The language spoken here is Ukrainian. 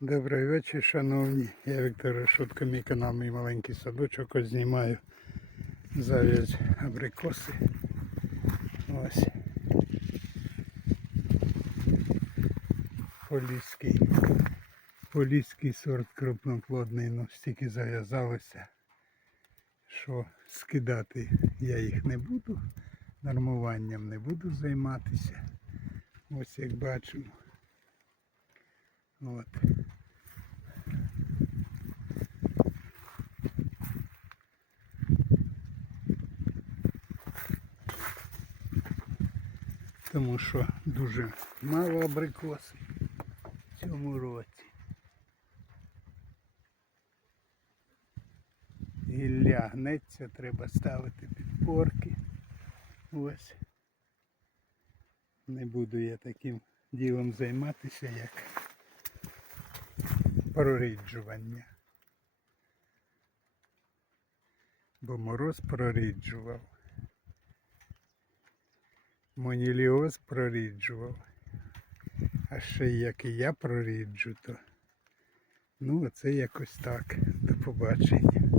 Добрий вечір, шановні. Я Віктор Решутко, мій канал, мій маленький садочок. Ось знімаю зав'язь абрикоси. Ось. Поліський. Поліський сорт крупноплодний, ну стільки зав'язалося, що скидати я їх не буду, нормуванням не буду займатися. Ось як бачимо. От. Тому що дуже мало абрикосів в цьому році. Гілля гнеться, треба ставити підпорки. Ось. Не буду я таким ділом займатися, як проріджування. Бо мороз проріджував. Моніліоз проріджував. А ще як і я проріджу, то ну це якось так. До побачення.